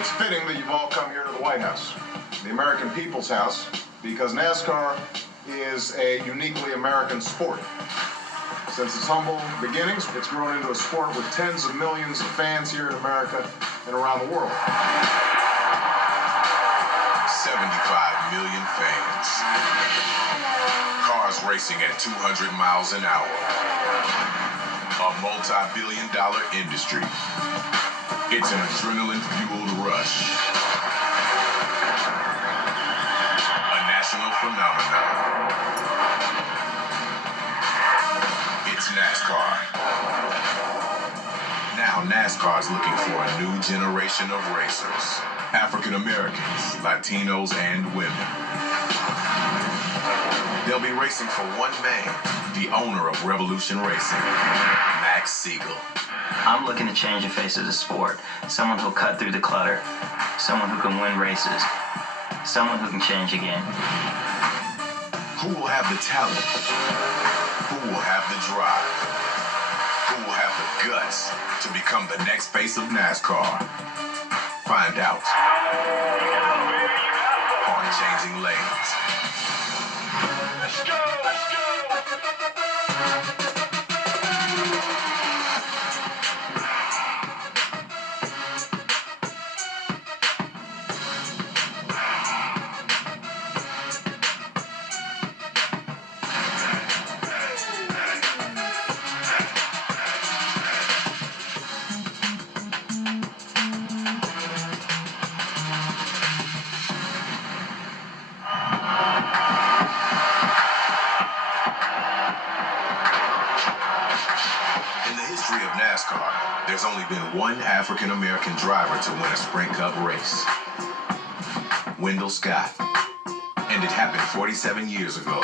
It's fitting that you've all come here to the White House, the American people's house, because NASCAR is a uniquely American sport. Since its humble beginnings, it's grown into a sport with tens of millions of fans here in America and around the world. 75 million fans. Cars racing at 200 miles an hour. A multi-billion-dollar industry. It's an adrenaline-fueled rush. A national phenomenon. It's NASCAR. Now NASCAR is looking for a new generation of racers. African Americans, Latinos, and women. They'll be racing for one man, the owner of Revolution Racing, Max Siegel. I'm looking to change the face of the sport. Someone who'll cut through the clutter. Someone who can win races. Someone who can change again. Who will have the talent? Who will have the drive? Who will have the guts to become the next face of NASCAR? Find out on Changing Lanes. Let's go! Let's go! There's only been one African American driver to win a Sprint Cup race. Wendell Scott. And it happened 47 years ago.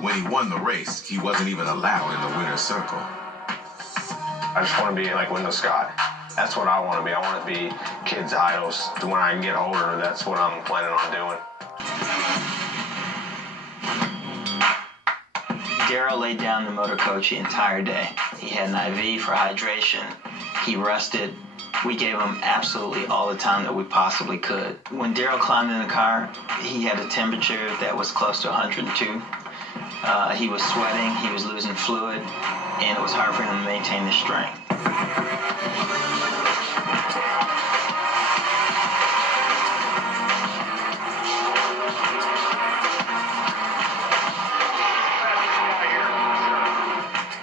When he won the race, he wasn't even allowed in the winner's circle. I just want to be like Wendell Scott. That's what I want to be. I want to be kids' idols. When I get older, that's what I'm planning on doing. Darrell laid down the motor coach the entire day. He had an IV for hydration. He rested. We gave him absolutely all the time that we possibly could. When Darrell climbed in the car, he had a temperature that was close to 102. He was sweating, he was losing fluid, and it was hard for him to maintain his strength.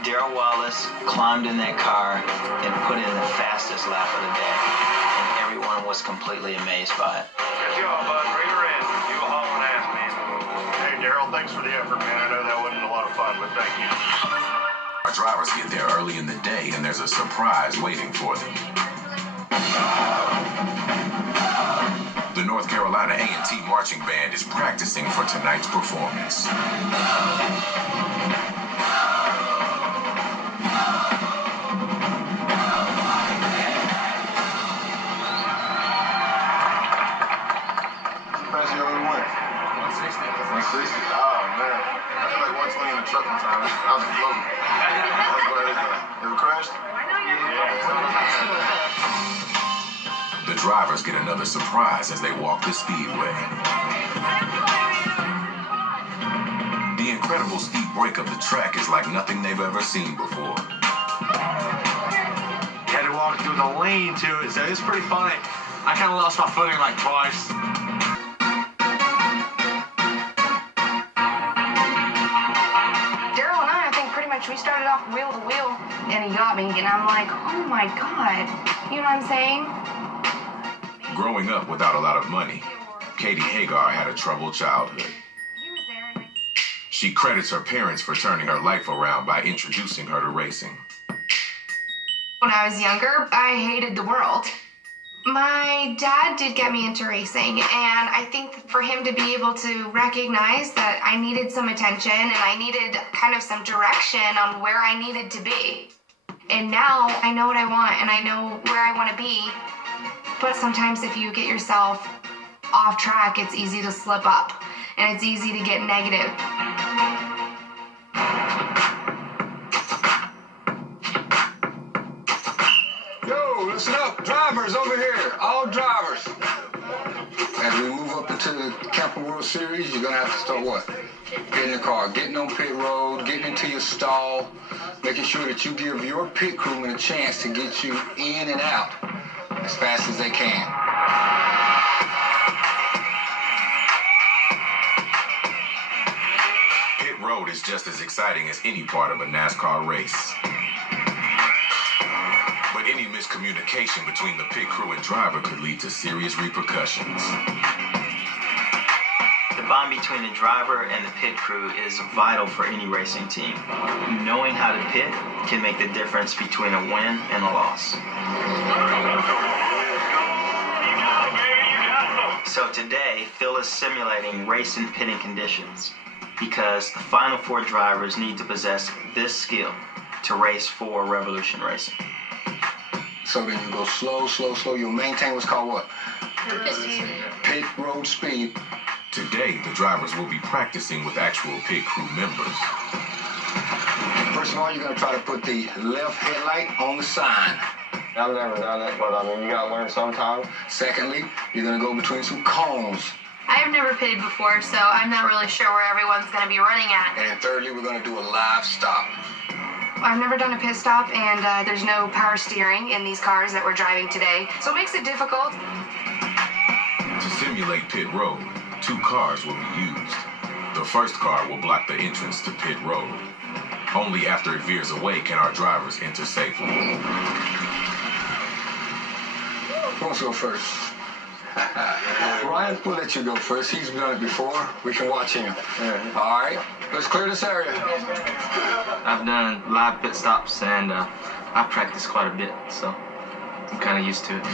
Darrell Wallace climbed in that car and put in the fastest lap of the day, and everyone was completely amazed by it. Good job, bud. Bring her in. You a hauling ass, man. Hey, Darrell, thanks for the effort, man. I know that wasn't a lot of fun, but thank you. Our drivers get there early in the day, and there's a surprise waiting for them. The North Carolina A&T Marching Band is practicing for tonight's performance. Oh, man. I feel like 120 in the truck one time. I was floating. Ever crashed? The drivers get another surprise as they walk the speedway. The incredible steep break of the track is like nothing they've ever seen before. You had to walk through the lane to it, so it's pretty funny. I kind of lost my footing like twice. We started off wheel to wheel, and he got me, and I'm like, oh my God. You know what I'm saying? Growing up without a lot of money, Katie Hagar had a troubled childhood. She credits her parents for turning her life around by introducing her to racing. When I was younger, I hated the world. My dad did get me into racing, and I think for him to be able to recognize that I needed some attention and I needed kind of some direction on where I needed to be. And now I know what I want and I know where I want to be. But sometimes if you get yourself off track, it's easy to slip up and it's easy to get negative. Yo, listen up, driver. Members over here, all drivers. As we move up into the Camping World Series, you're gonna have to start what? Getting in the car, getting on pit road, getting into your stall, making sure that you give your pit crewman a chance to get you in and out as fast as they can. Pit road is just as exciting as any part of a NASCAR race. But any miscommunication between the pit crew and driver could lead to serious repercussions. The bond between the driver and the pit crew is vital for any racing team. Knowing how to pit can make the difference between a win and a loss. So today, Phil is simulating race and pitting conditions because the final 4 drivers need to possess this skill to race for Revolution Racing. So then you go slow, slow, slow. You'll maintain what's called what? Pit road speed. Today, the drivers will be practicing with actual pit crew members. First of all, you're going to try to put the left headlight on the sign. I've never done it, but I mean, you gotta learn sometime. Secondly, you're going to go between some cones. I've never pitted before, so I'm not really sure where everyone's going to be running at. And then thirdly, we're going to do a live stop. I've never done a pit stop, and there's no power steering in these cars that we're driving today, so it makes it difficult. To simulate pit road, 2 cars will be used. The first car will block the entrance to pit road. Only after it veers away can our drivers enter safely. Who wants to go first? Ryan, we'll let you go first. He's done it before. We can watch him. All right, let's clear this area. I've done live pit stops and I practice quite a bit, so I'm kind of used to it.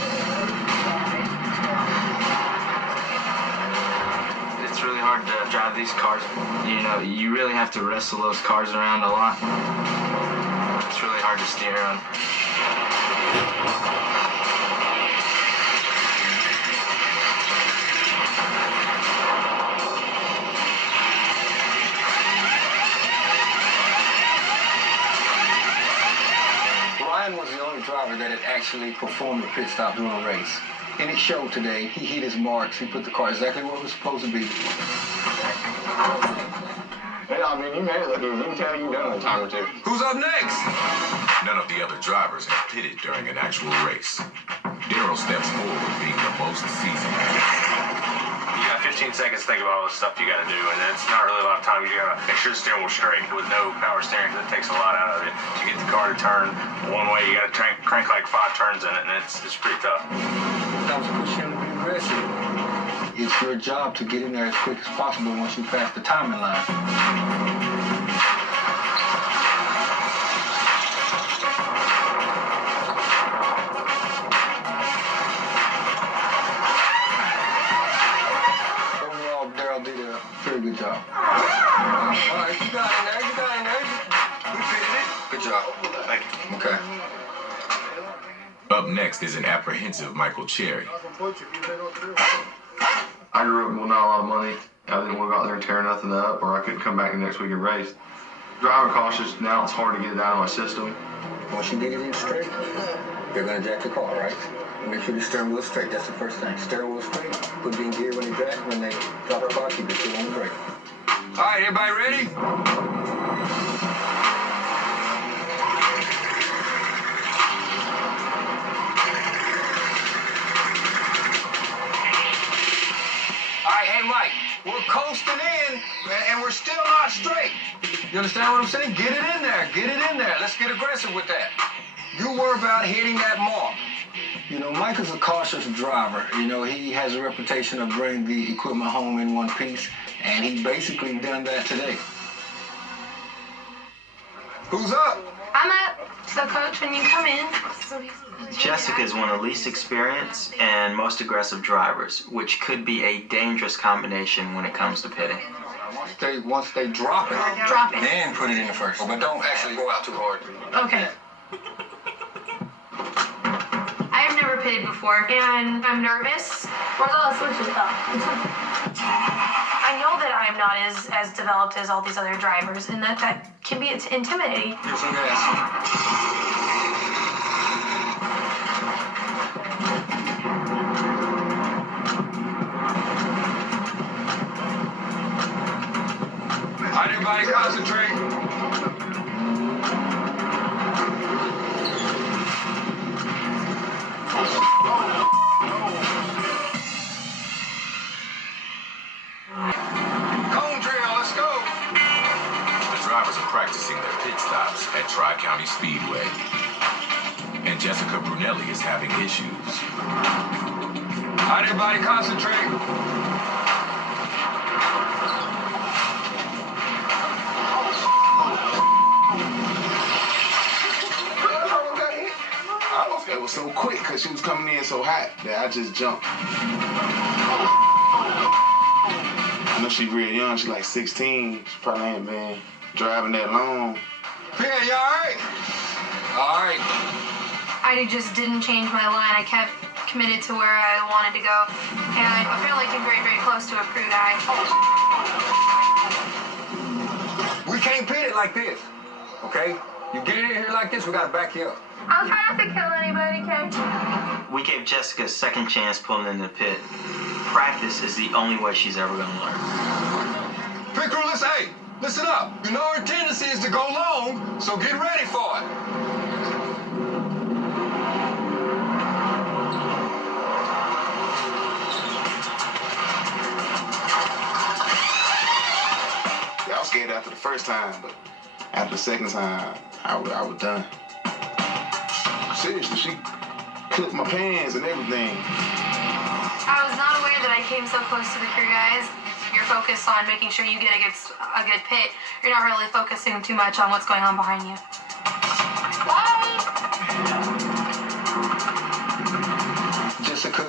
It's really hard to drive these cars. You know, you really have to wrestle those cars around a lot. It's really hard to steer on. Ryan was the only driver that had actually performed a pit stop during a race. And it showed today. He hit his marks. He put the car exactly where it was supposed to be. Yeah, I mean, you made it look good. You can tell you've done it a time or two. Who's up next? None of the other drivers have pitted during an actual race. Darrell steps forward, being the most seasoned. You got 15 seconds to think about all the stuff you got to do, and it's not really a lot of time. You got to make sure the steering wheel's straight. With no power steering, that takes a lot out of it. To get the car to turn one way, you got to crank like 5 turns in it, and it's pretty tough. That was pushing him to be aggressive. It's your job to get in there as quick as possible once you pass the timing line. Overall, Darrell did a very good job. All right, you got in there, We fitted it. Good job. Thank you. Okay. Up next is an apprehensive Michael Cherry. I grew up with not a lot of money. I didn't want to go out there and tear nothing up, or I couldn't come back the next week and race. Driving cautious, now it's hard to get it out of my system. Once you get it in straight, you're going to jack the car, right? Make sure the steering wheel is straight. That's the first thing. Steering wheel straight. Put it in gear when they jack. When they drop the car, keep it still on the brake. All right, everybody ready? All right, hey, Mike, we're coasting in, and we're still not straight. You understand what I'm saying? Get it in there. Get it in there. Let's get aggressive with that. You worry about hitting that mark. You know, Mike is a cautious driver. You know, he has a reputation of bringing the equipment home in one piece, and he basically done that today. Who's up? I'm up. So, Coach, when you come in... Jessica is one of the least experienced and most aggressive drivers, which could be a dangerous combination when it comes to pitting. Once they drop it, then put it in the first. But don't actually go out too hard. Okay. I've never pitted before, and I'm nervous. I know that I'm not as developed as all these other drivers, and that can be intimidating. Here's some gas. right, everybody concentrate. Cone drill, let's go. The drivers are practicing their pit stops at Tri-County Speedway. And Jessica Brunelli is having issues. All right, everybody concentrate. It was so quick because she was coming in so hot that I just jumped. I know she's real young. She's like 16. She probably ain't been driving that long. Yeah, you all right? All right. I just didn't change my line. I kept committed to where I wanted to go. And I feel like I'm very, very close to a crew guy. We can't pit it like this, okay? You get in here like this, we gotta back you up. I'll try not to kill anybody, okay? We gave Jessica a second chance pulling in the pit. Practice is the only way she's ever going to learn. Pit crew, listen up. You know her tendency is to go long, so get ready for it. Yeah, I was scared after the first time, but after the second time, I was done. Seriously, she clipped my pants and everything. I was not aware that I came so close to the crew guys. You're focused on making sure you get a good pit. You're not really focusing too much on what's going on behind you. Bye! Jessica,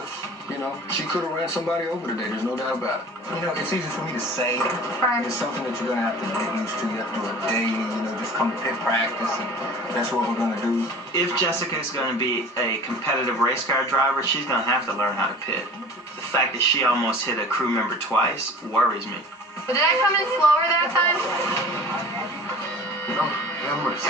you know, she could have ran somebody over today. There's no doubt about it. You know, it's easy for me to say. It's something that you're going to have to get used to. You have to do it daily, you know, just come to pit practice, and that's what we're going to do. If Jessica is going to be a competitive race car driver, she's going to have to learn how to pit. The fact that she almost hit a crew member twice worries me. But did I come in slower that time? No, have mercy.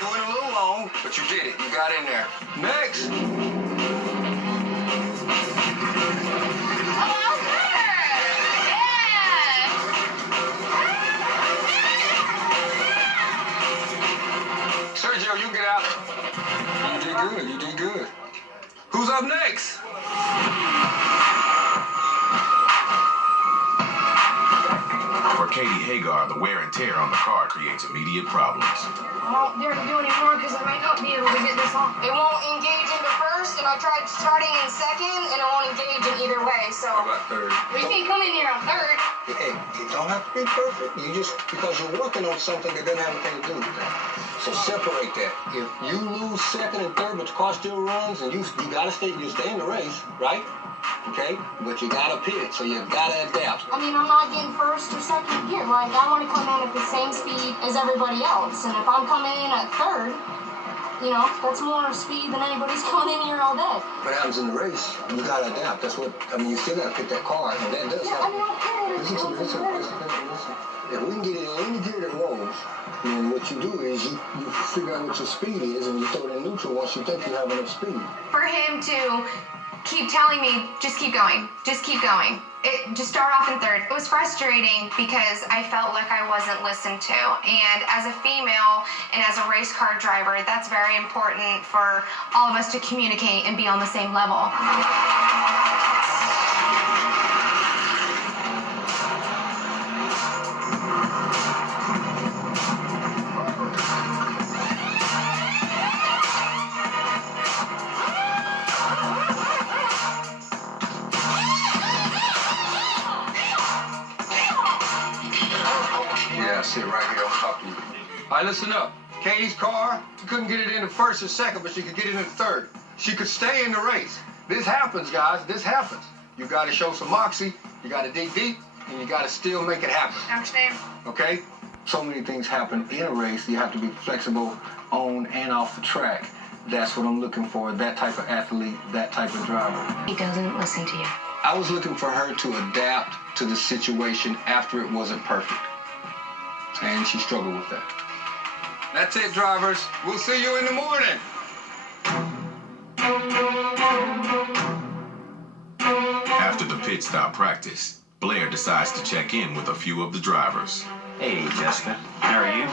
Doing a little long, but you did it. You got in there. Next. Sergio, you get out. You did good. Who's up next? For Katie Hagar, the wear and tear on the car creates immediate problems. I won't dare to do anymore because I might not be able to get this on. It won't engage into first, and I tried starting in second, and it won't engage in either way, so. How about third? We can come in here on third. Hey, it don't have to be perfect. You just, because you're working on something that doesn't have anything to do with that. So separate that. If you lose second and third, but the car still runs, and you gotta stay in the race, right? Okay? But you gotta pit, so you gotta adapt. I mean, I'm not getting first or second gear. Like, I want to come in at the same speed as everybody else. And if I'm coming in at third, you know, that's more speed than anybody's coming in here all day. What happens in the race, you gotta adapt. That's what, I mean, you still gotta pick that car, and that does Yeah, I mean, Listen. If we can get it in any gear that rolls, then what you do is you figure out what your speed is, and you throw it in neutral once you think you have enough speed. For him to keep telling me, just keep going, just start off in third. It was frustrating because I felt like I wasn't listened to. And as a female and as a race car driver, that's very important for all of us to communicate and be on the same level. Yeah, sit right here. I'll talk to you. All right, listen up. Katie's car, she couldn't get it into first or second, but she could get it into third. She could stay in the race. This happens, guys. This happens. You got to show some moxie. You got to dig deep, and you got to still make it happen. Understand? Okay? So many things happen in a race. You have to be flexible on and off the track. That's what I'm looking for, that type of athlete, that type of driver. He doesn't listen to you. I was looking for her to adapt to the situation after it wasn't perfect. And she struggled with that. That's it, drivers. We'll see you in the morning. pit stop practice, Blair decides to check in with a few of the drivers. Hey, Jessica. How are you?